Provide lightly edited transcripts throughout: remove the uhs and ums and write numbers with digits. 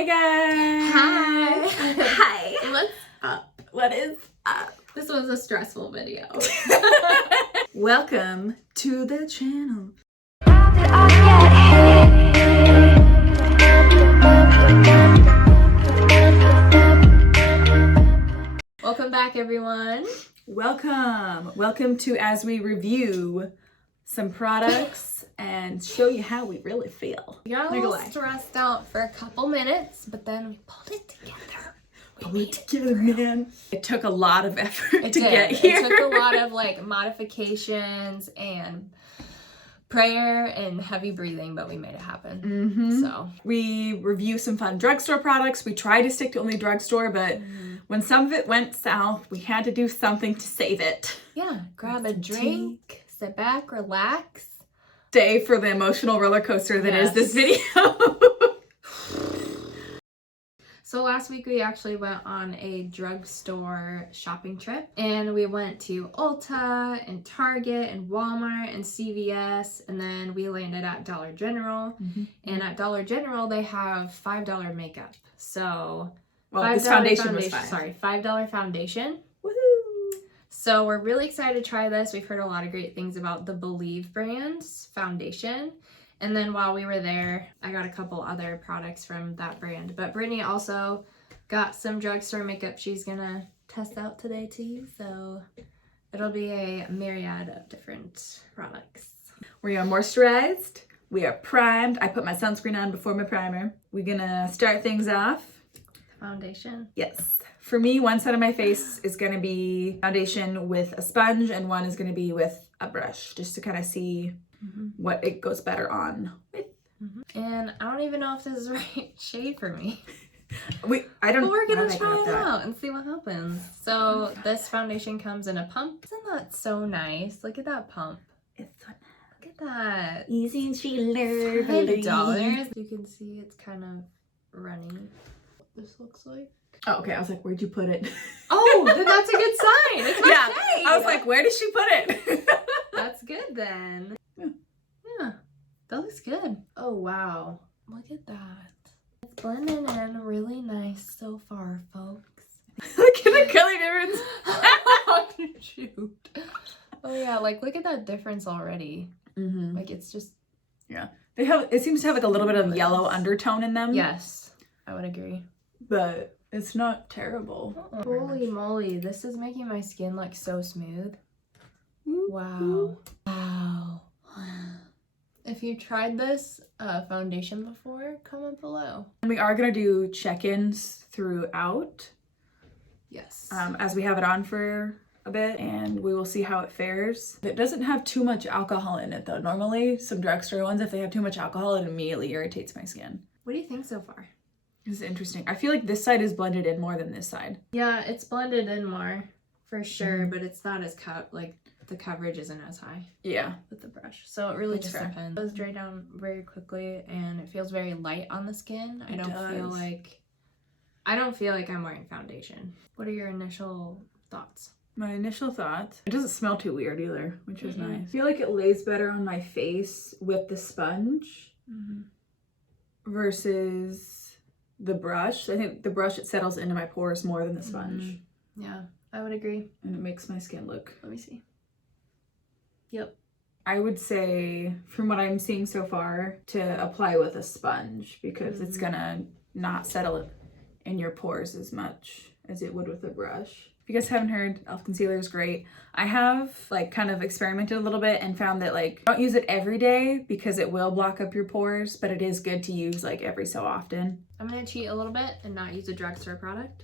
Hey guys! Hi! Hi! What's up? What is up? This was a stressful video. Welcome to the channel. Welcome back, everyone. Welcome to as we review some products and show you how we really feel. We got a little stressed out for a couple minutes, but then we pulled it together. Man. It took a lot of effort to get here. It took a lot of modifications and prayer and heavy breathing, but we made it happen. So we review some fun drugstore products. We tried to stick to only drugstore, but when some of it went south, we had to do something to save it. Yeah, grab a drink, sit back, relax. Stay for the emotional roller coaster that is this video. So last week we actually went on a drugstore shopping trip, and we went to Ulta and Target and Walmart and CVS, and then we landed at Dollar General. And at Dollar General they have $5 makeup. So this foundation was $5. Sorry, $5 foundation. Woohoo! So we're really excited to try this. We've heard a lot of great things about the Believe brand's foundation. And then while we were there, I got a couple other products from that brand. But Brittany also got some drugstore makeup she's gonna test out today too. So it'll be a myriad of different products. We are moisturized. We are primed. I put my sunscreen on before my primer. We're gonna start things off. Foundation. Yes. For me, one side of my face is gonna be foundation with a sponge and one is gonna be with a brush, just to kind of see what it goes better on with. And I don't even know if this is the right shade for me. But we're gonna try it out and see what happens. So this foundation comes in a pump. Isn't that so nice? Look at that pump. It's so nice. Look at that. Easy and she learned. $5. You can see it's kind of runny. What this looks like. Oh, okay. I was like, where'd you put it? Oh, then that's a good sign. It's my shade. I was like, where did she put it? That's good then. Yeah, that looks good. Oh, wow. Look at that. It's blending in really nice so far, folks. Look at the color difference. Shoot. Oh, yeah. Look at that difference already. It's just... Yeah. It seems to have a little bit of yellow undertone in them. Yes, I would agree. But it's not terrible. Holy moly. This is making my skin look so smooth. Wow. Wow. If you tried this foundation before, comment below. And we are going to do check-ins throughout. Yes. As we have it on for a bit, and we will see how it fares. It doesn't have too much alcohol in it though. Normally some drugstore ones, if they have too much alcohol, it immediately irritates my skin. What do you think so far? This is interesting. I feel like this side is blended in more than this side. Yeah, it's blended in more for sure, but it's not as the coverage isn't as high. Yeah, with the brush. So it really just fair. depends. It does dry down very quickly and it feels very light on the skin. I don't feel like I'm wearing foundation. What are your initial thoughts? My initial thoughts, it doesn't smell too weird either, which is nice. I feel like it lays better on my face with the sponge versus the brush. I think the brush, it settles into my pores more than the sponge. Yeah, I would agree. And it makes my skin look... Let me see. Yep. I would say, from what I'm seeing so far, to apply with a sponge because it's gonna not settle in your pores as much as it would with a brush. If you guys haven't heard, e.l.f. concealer is great. I have kind of experimented a little bit and found that don't use it every day because it will block up your pores, but it is good to use every so often. I'm gonna cheat a little bit and not use a drugstore product.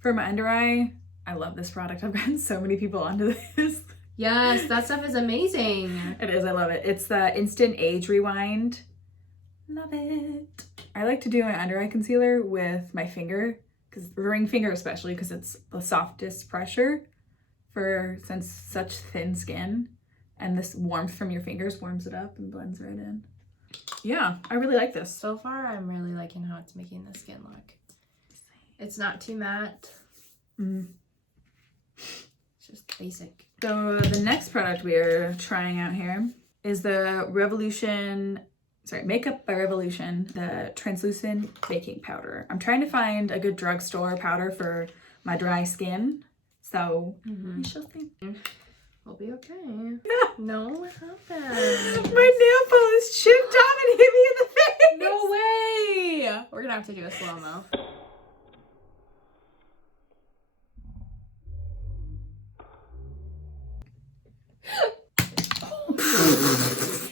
For my under eye, I love this product. I've gotten so many people onto this. Yes, that stuff is amazing. It is, I love it. It's the Instant Age Rewind. Love it. I like to do my under eye concealer with my finger, ring finger especially, because it's the softest pressure since such thin skin. And this warmth from your fingers warms it up and blends right in. Yeah, I really like this. So far, I'm really liking how it's making the skin look. It's not too matte. It's just basic. So the next product we are trying out here is the Revolution Makeup by Revolution, the translucent baking powder. I'm trying to find a good drugstore powder for my dry skin. So we shall see. We'll be okay. Yeah. No, what happened? My nail polish chipped off and hit me in the face. No way! We're gonna have to do a slow-mo.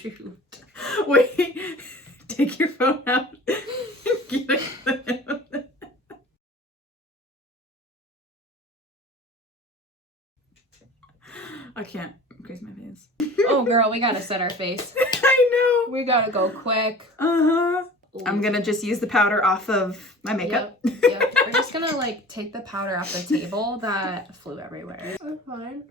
Shoot. Wait, take your phone out. Get it. I can't increase my face. Oh girl, we gotta set our face. I know. We gotta go quick. Uh-huh. I'm gonna just use the powder off of my makeup. Yep. We're just gonna like take the powder off the table that flew everywhere. That's fine.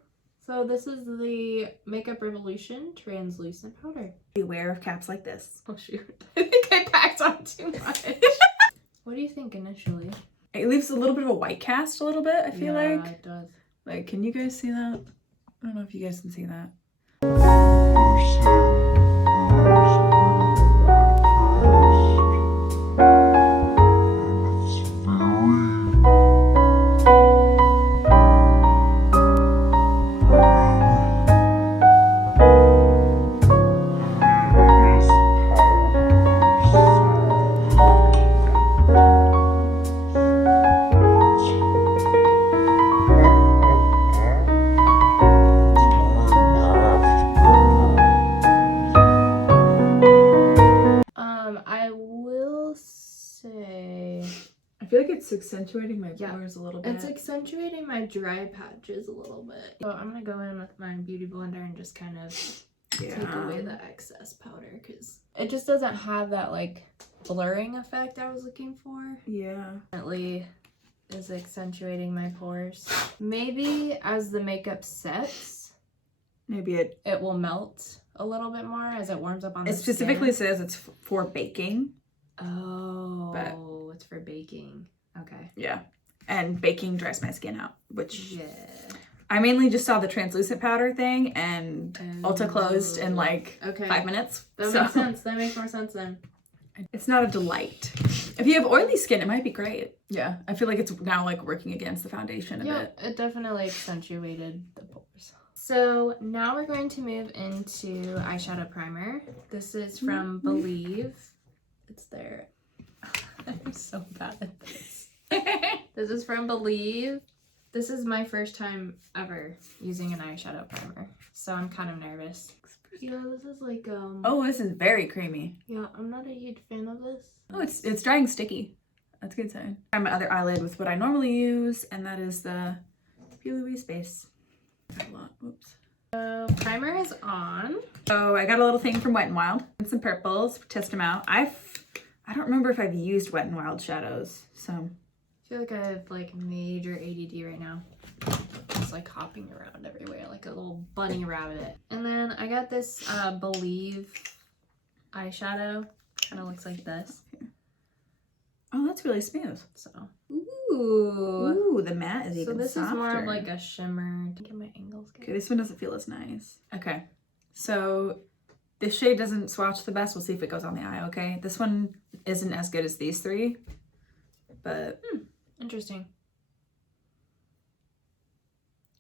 So this is the Makeup Revolution translucent powder. Beware of caps like this. Oh shoot. I think I packed on too much. What do you think initially? It leaves a little bit of a white cast a little bit, I feel like. Yeah, it does. Like, can you guys see that? I don't know if you guys can see that. I will say I feel like it's accentuating my pores a little bit. it's accentuating my dry patches a little bit. So I'm gonna go in with my beauty blender and just kind of take away the excess powder because it just doesn't have that like blurring effect I was looking for. Yeah. Definitely is accentuating my pores. Maybe as the makeup sets, Maybe it will melt a little bit more as it warms up on the It specifically skin. says it's for baking. Oh, But it's for baking. Okay. yeah. And baking dries my skin out, which Yeah. I mainly just saw the translucent powder thing and Ulta closed in like Okay. 5 minutes. That makes sense. That makes more sense then. It's not a delight. If you have oily skin, it might be great. Yeah. I feel like it's now like working against the foundation a bit. It definitely accentuated the pores. So now we're going to move into eyeshadow primer. This is from Believe. It's there. I'm so bad at this. This is from Believe. This is my first time ever using an eyeshadow primer, so I'm kind of nervous. Yeah, this is like Oh, this is very creamy. yeah, I'm not a huge fan of this. Oh, it's drying sticky. That's a good sign. Try my other eyelid with what I normally use, and that is the P. Louise base. Got a lot. Oops. So primer is on. So I got a little thing from Wet n Wild and some purples. Test them out. I don't remember if I've used Wet n Wild shadows, so I feel like I have like major ADD right now. Just like hopping around everywhere like a little bunny rabbit. And then I got this Believe eyeshadow. Kind of looks like this. oh, that's really smooth. So ooh, The matte is even so this softer. is more of like a shimmer. Get my angles good. Okay, this one doesn't feel as nice. Okay, so this shade doesn't swatch the best. We'll see if it goes on the eye, okay? This one isn't as good as these three, but Interesting.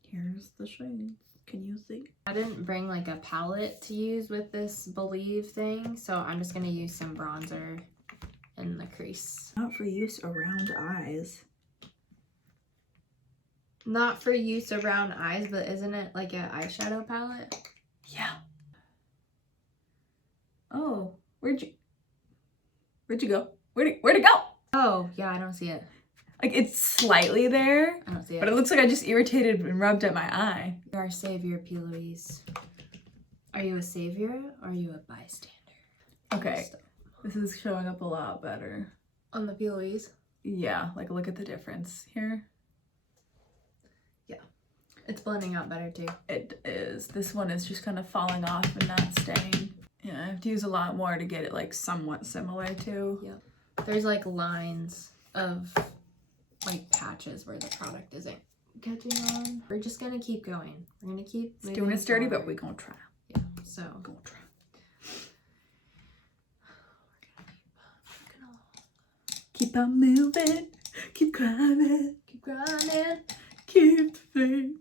here's the shades. Can you see? I didn't bring like a palette to use with this Believe thing, so I'm just gonna use some bronzer in the crease. Not for use around eyes. Not for use around eyes, but isn't it like an eyeshadow palette? Yeah. Oh, where'd you go? Where'd it go? Oh, yeah, I don't see it. Like, it's slightly there, I don't see but it. it looks like I just irritated and rubbed at my eye. You're our savior, P. Louise. Are you a savior or are you a bystander? Okay, this is showing up a lot better. On the P. Louise? Yeah, like look at the difference here. Yeah. It's blending out better too. It is. This one is just kind of falling off and not staying. Yeah, I have to use a lot more to get it like somewhat similar to. Yep. There's like lines of like patches where the product isn't catching on. We're just gonna keep going. We're gonna keep It's doing it sturdy, but we're gonna try. Yeah, so Gonna try. Keep on moving. Keep climbing. Keep grinding. Keep moving.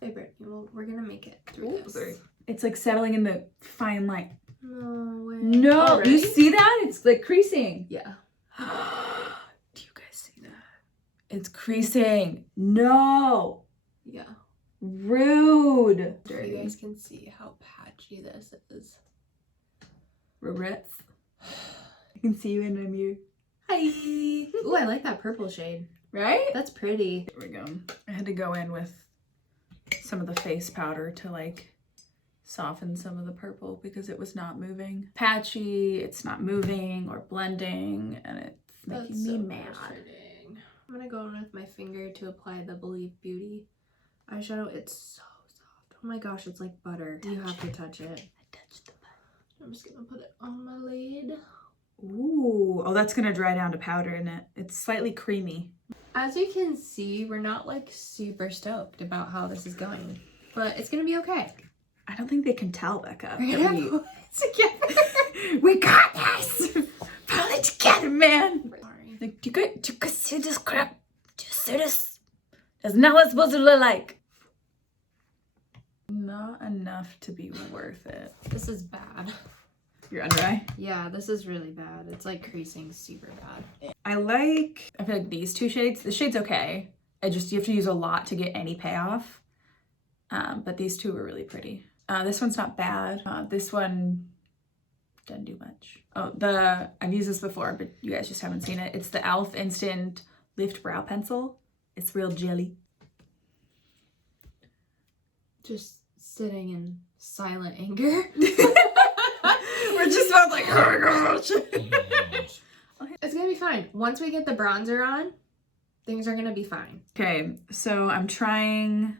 Hey, Britt, we're gonna make it through Oops, this. sorry. It's like settling in the fine line. No way. No, Oh, do you really? see that? It's like creasing. Yeah. Do you guys see that? It's creasing. No. Yeah. Rude. You guys can see how patchy this is. Regrets. I can see you in the mirror. Hi. Ooh, I like that purple shade. Right? That's pretty. There we go. I had to go in with some of the face powder to like soften some of the purple because it was not moving. Patchy, it's not moving or blending, and it's making me mad. Frustrating. I'm gonna go in with my finger to apply the Believe Beauty eyeshadow. It's so soft. Oh my gosh, it's like butter. You have to touch it. I touched the butter. I'm just gonna put it on my lid. Ooh, oh, that's gonna dry down to powder, isn't it? It's slightly creamy. As you can see, we're not like super stoked about how this is going, but it's gonna be okay. I don't think they can tell, Becca. We're That gonna put it together. we got this! Pull it together, man! Sorry. Like, you could see this crap. Just see this. That's not what it's supposed to look like. Not enough to be worth it. This is bad. You're under eye? Yeah, this is really bad. It's like creasing super bad. I feel like these two shades. The shade's okay. You have to use a lot to get any payoff. But these two are really pretty. This one's not bad. This one doesn't do much. Oh, I've used this before, but you guys just haven't seen it. It's the e.l.f. Instant Lift Brow Pencil. It's real jelly. Just sitting in silent anger. We're just both like, oh my gosh. It's gonna be fine. Once we get the bronzer on, things are gonna be fine. Okay, so I'm trying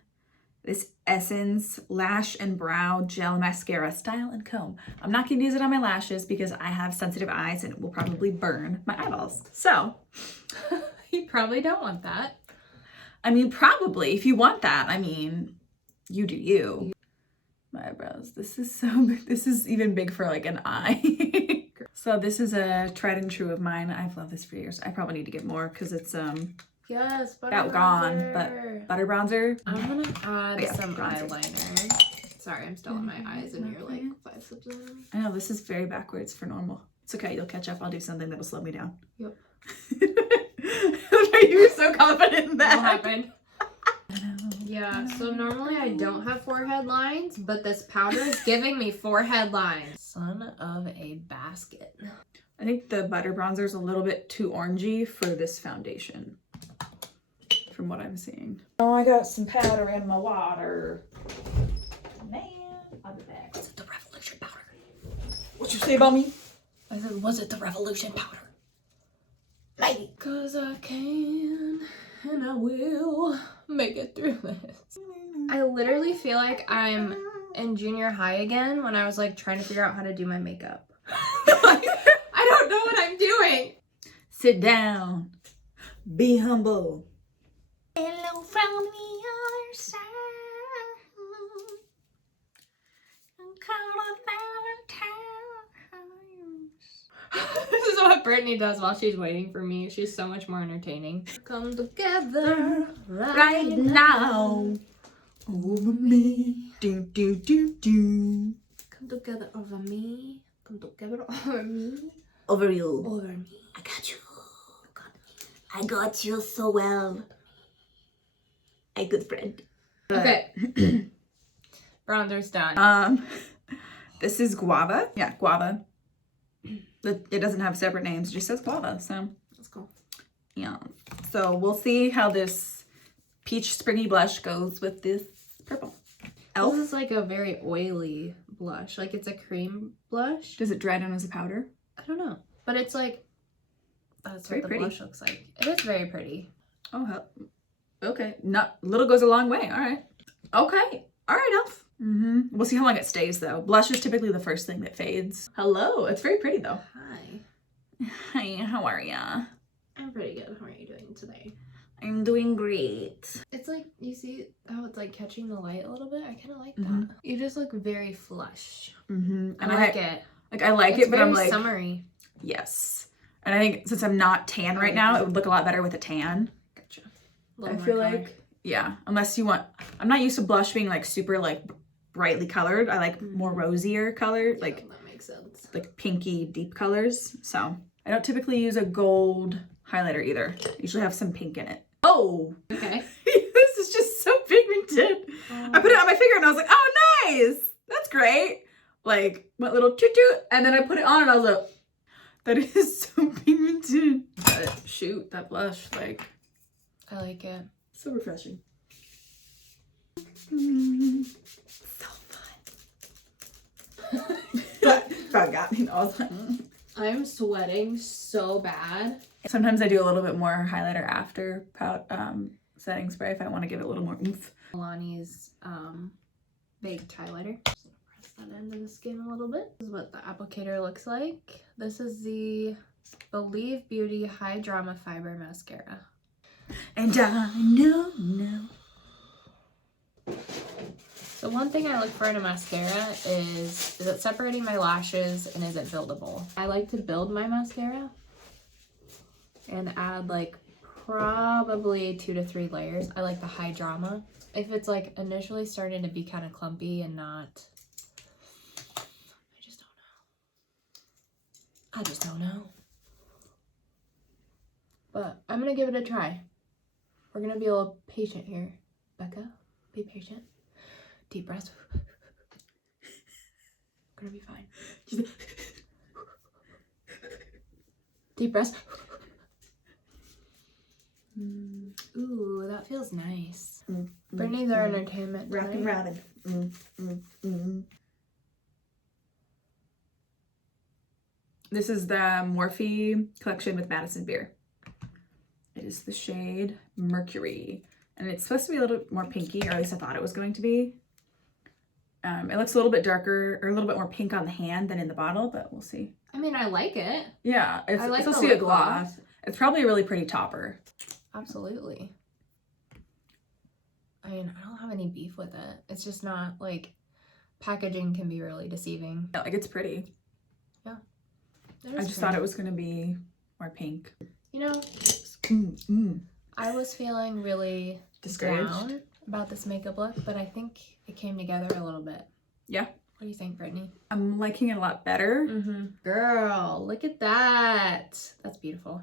this Essence Lash and Brow Gel Mascara Style and Comb. I'm not gonna use it on my lashes because I have sensitive eyes and it will probably burn my eyeballs. So, You probably don't want that. I mean, probably, if you want that, I mean, you do you. My eyebrows, this is even big for like an eye. So this is a tried and true of mine. I've loved this for years. I probably need to get more because it's Yes, butter about gone, but butter bronzer. I'm gonna add yeah, some bronzer. eyeliner. Sorry, I'm still on my eyes and you're like 5 steps in. I know, this is very backwards for normal. It's okay, you'll catch up. I'll do something that'll slow me down. Yep. You were so confident in that. What happened? Yeah, so normally I don't have forehead lines, but this powder is giving me forehead lines. Son of a basket. I think the butter bronzer is a little bit too orangey for this foundation, from what I'm seeing. Oh, I got some powder in my water. Man, I'll be back. Was it the Revolution powder? What you say about me? I said, was it the Revolution powder? Maybe. 'Cause I can and I will make it through this. I literally feel like I'm in junior high again when I was like trying to figure out how to do my makeup. I don't know what I'm doing. Sit down. Be humble. Hello from the other side. This is what Brittany does while she's waiting for me. She's so much more entertaining. Come together Right now. Over me. Do, do, do, do. Come together over me. Come together over me. Over you. Over me. I got you. I got you so well. A good friend. Okay. Bronzer's done. This is guava. Yeah, guava. It doesn't have separate names. It just says guava. So Let's go. yeah. So we'll see how this peach springy blush goes with this purple. This is like a very oily blush. Like it's a cream blush. Does it dry down as a powder? I don't know. But it's like, that's Very what the pretty. blush looks like. It is very pretty. Oh, hell. Okay. Not little goes a long way. All right. Okay. All right, Elf. We'll see how long it stays though. Blush is typically the first thing that fades. Hello. It's very pretty though. Hi. Hi. How are ya? I'm pretty good. How are you doing today? I'm doing great. It's like, you see how it's like catching the light a little bit? I kind of like that. You just look very flush. And I like it. Like I like It's it, but very I'm like summery. yes. And I think since I'm not tan right now, it would look a lot better with a tan. Gotcha. I feel like, yeah, unless you want, I'm not used to blush being like super like brightly colored. I like more rosier colored, yeah, like that makes sense. Like pinky deep colors. So I don't typically use a gold highlighter either. I usually have some pink in it. Oh, okay. This is just so pigmented. I put it on my finger and I was like, oh, nice. That's great. Like went little toot toot, and then I put it on and I was like, that is so pigmented. But shoot, that blush, like, I like it. so refreshing. So fun. That got me. I was like, I'm sweating so bad. Sometimes I do a little bit more highlighter after setting spray if I want to give it a little more oomph. Milani's baked highlighter. Just gonna press that into the skin a little bit. This is what the applicator looks like. This is the Believe Beauty High Drama Fiber Mascara. And I know. So one thing I look for in a mascara is it separating my lashes and is it buildable? I like to build my mascara and add like probably 2 to 3 layers. I like the high drama. If it's like initially starting to be kind of clumpy and not, I just don't know. But I'm gonna give it a try. We're gonna be a little patient here. Becca, be patient. Deep breaths. Gonna be fine. Deep breaths. Ooh, that feels nice. Brittany's our entertainment. Rockin' Robin. This is the Morphe collection with Madison Beer. It is the shade Mercury. And it's supposed to be a little more pinky, or at least I thought it was going to be. It looks a little bit darker, or a little bit more pink on the hand than in the bottle, but we'll see. I mean, I like it. Yeah, it's like supposed to be a gloss. It's probably a really pretty topper. Absolutely. I mean, I don't have any beef with it. It's just not, like, packaging can be really deceiving. Yeah, like, it's pretty. Yeah. I just thought it was going to be more pink. You know, I was feeling really discouraged down about this makeup look, but I think it came together a little bit. Yeah. What do you think, Brittany? I'm liking it a lot better. Girl, look at that. That's beautiful.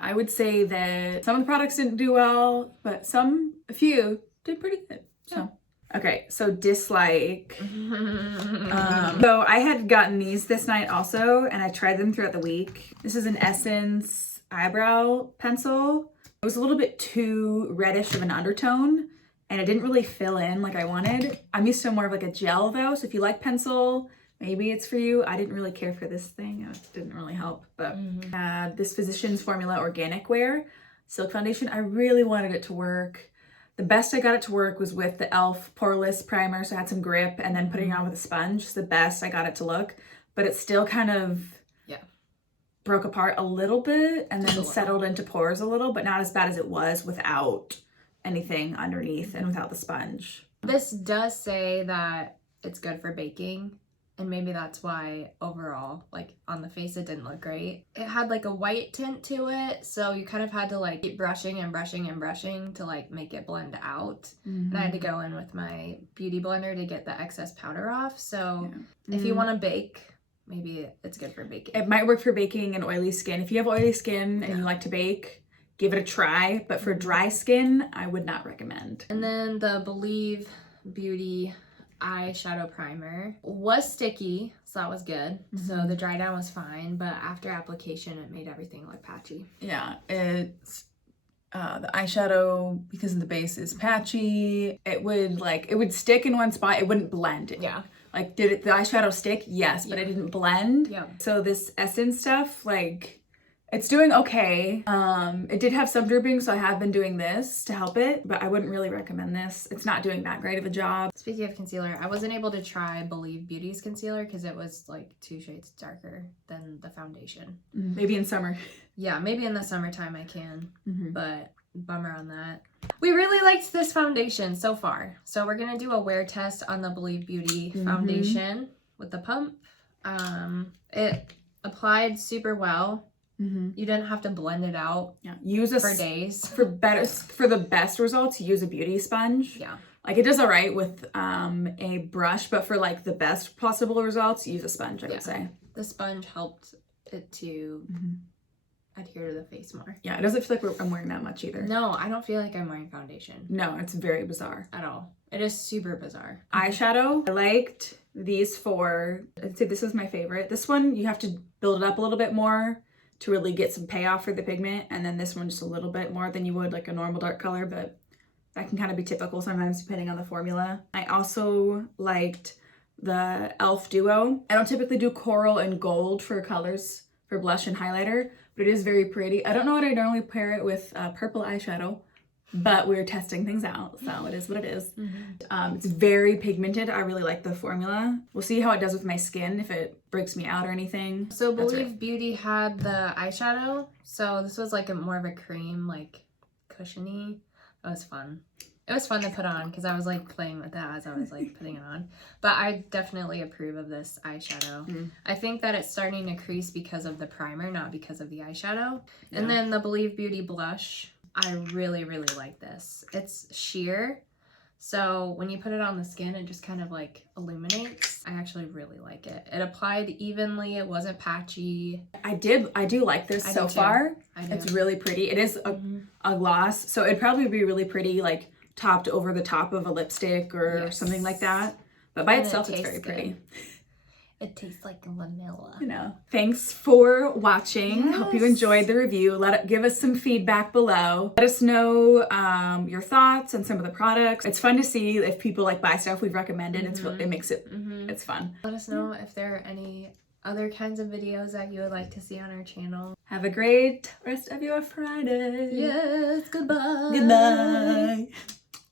I would say that some of the products didn't do well, but a few did pretty good. So, okay, so dislike. So I had gotten these this night also, and I tried them throughout the week. This is an Essence eyebrow pencil. It was a little bit too reddish of an undertone, and it didn't really fill in like I wanted. I'm used to more of like a gel though, so if you like pencil, maybe it's for you. I didn't really care for this thing. It didn't really help, but this Physicians Formula Organic Wear Silk Foundation, I really wanted it to work. The best I got it to work was with the e.l.f. Poreless Primer, so it had some grip, and then putting it on with a sponge. It's the best I got it to look, but it still kind of broke apart a little bit and then settled into pores a little, but not as bad as it was without anything underneath and without the sponge. This does say that it's good for baking, and maybe that's why overall, like on the face, it didn't look great. It had like a white tint to it, so you kind of had to like keep brushing and brushing and brushing to like make it blend out. And I had to go in with my beauty blender to get the excess powder off. So if you want to bake, maybe it's good for baking. It might work for baking and oily skin. If you have oily skin and you like to bake, give it a try. But for dry skin, I would not recommend. And then the Believe Beauty Eyeshadow Primer was sticky, so that was good. So the dry down was fine, but after application, it made everything look patchy. Yeah, it's the eyeshadow, because of the base is patchy. It would stick in one spot. It wouldn't blend. Yeah. Like, did the eyeshadow stick? Yes, but it didn't blend. Yeah. So this Essence stuff, like, it's doing okay. It did have some drooping, so I have been doing this to help it, but I wouldn't really recommend this. It's not doing that great of a job. Speaking of concealer, I wasn't able to try Believe Beauty's concealer because it was like 2 shades darker than the foundation. Maybe in summer. Yeah, maybe in the summertime I can, but bummer on that. We really liked this foundation so far. So we're gonna do a wear test on the Believe Beauty foundation with the pump. It applied super well. You didn't have to blend it out use a for days. For the best results, use a beauty sponge. Yeah. Like it does all right with a brush, but for like the best possible results, use a sponge, I would say. The sponge helped it to adhere to the face more. Yeah, it doesn't feel like I'm wearing that much either. No, I don't feel like I'm wearing foundation. No, it's very bizarre. At all. It is super bizarre. Eyeshadow. I liked these four. I'd say this is my favorite. This one, you have to build it up a little bit more to really get some payoff for the pigment. And then this one just a little bit more than you would like a normal dark color, but that can kind of be typical sometimes depending on the formula. I also liked the e.l.f. Duo. I don't typically do coral and gold for colors for blush and highlighter, but it is very pretty. I don't know what I normally pair it with purple eyeshadow, but we're testing things out, so it is what it is. It's very pigmented. I really like the formula. We'll see how it does with my skin, if it breaks me out or anything. So Believe Beauty had the eyeshadow, so this was like more of a cream, like cushiony. It was fun. It was fun to put on because I was like playing with that as I was like putting it on. But I definitely approve of this eyeshadow. I think that it's starting to crease because of the primer, not because of the eyeshadow. And then the Believe Beauty blush, I really, really like this. It's sheer. So when you put it on the skin, it just kind of like illuminates. I actually really like it. It applied evenly. It wasn't patchy. I do like this so far. It's really pretty. It is a gloss, so it'd probably be really pretty like topped over the top of a lipstick or something like that. But by itself, it's very pretty. It tastes like vanilla. You know. Thanks for watching. Hope you enjoyed the review. Give us some feedback below. Let us know your thoughts on some of the products. It's fun to see if people like buy stuff we've recommended. It makes it it's fun. Let us know if there are any other kinds of videos that you would like to see on our channel. Have a great rest of your Friday. Yes, goodbye. Goodbye.